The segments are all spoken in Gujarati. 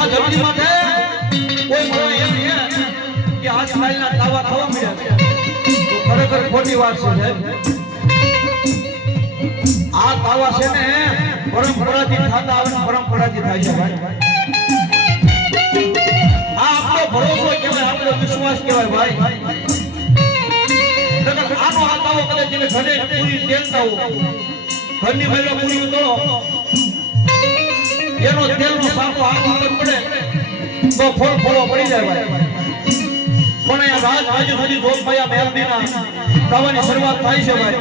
આ ધરતી માથે કોઈ મળે એમ કે આ સ્ટાઇલના તાવા થવા મળ્યા છે તો ખરેખર ખોટી વાત છે સાહેબ આ તાવા છે ને પરંપરાથી થતા આવે પરંપરાથી થાય છે ભાઈ આ આપણો ભરોસો કહેવાય આપણો વિશ્વાસ કહેવાય ભાઈ આનો આ તાવો કદાચ તમે ઘરે પૂરી તેલતા હો ઘરની મહિલા પૂરી તોડો એનો તેલનો સાકો હાથ ઉપર પડે તો ફોડો પડી જાય ભાઈ પણ આ રાજ સુધી જોગભાઈ મેલડીના તાવાની શરૂઆત થાય છે ભાઈ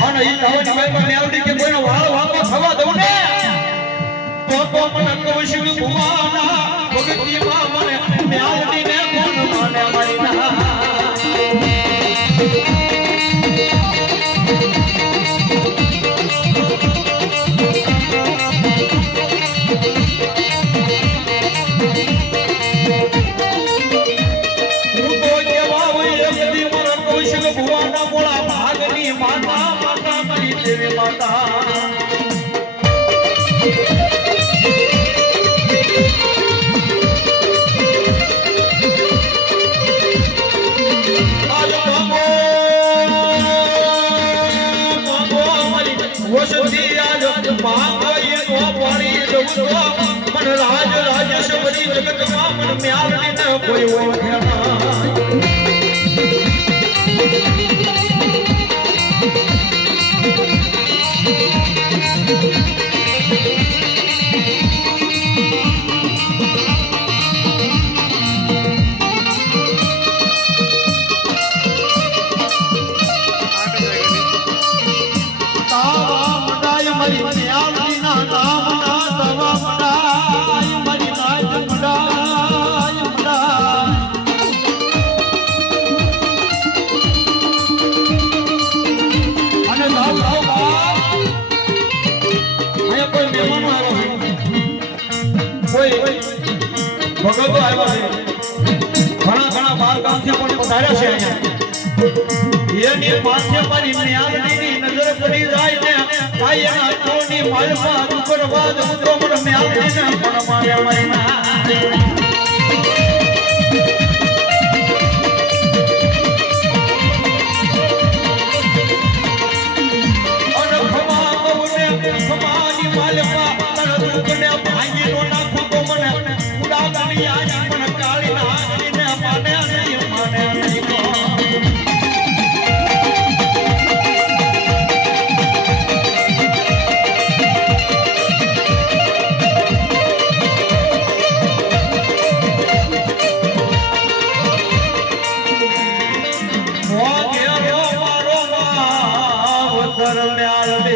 અને એ તાવાની મહિમા મેલડી કે કોઈનો વાળ વાળવા થવા દઉં ને તો મને કૌશિક ભુવાના ભગતીમાં મને મેલડીને કોણ માને મહિના કોઈ ભગતો આવ્યા છે ઘણા બાર ગામથી પણ પધાર્યા છે અહીંયા એની માથે મારી મ્યાલડીની નજર પડી જાય ને ભાઈ એના તોની માલમાં દુકરવાદ ઉતરો મને મ્યાલડીને પણ મારે મહિના Alo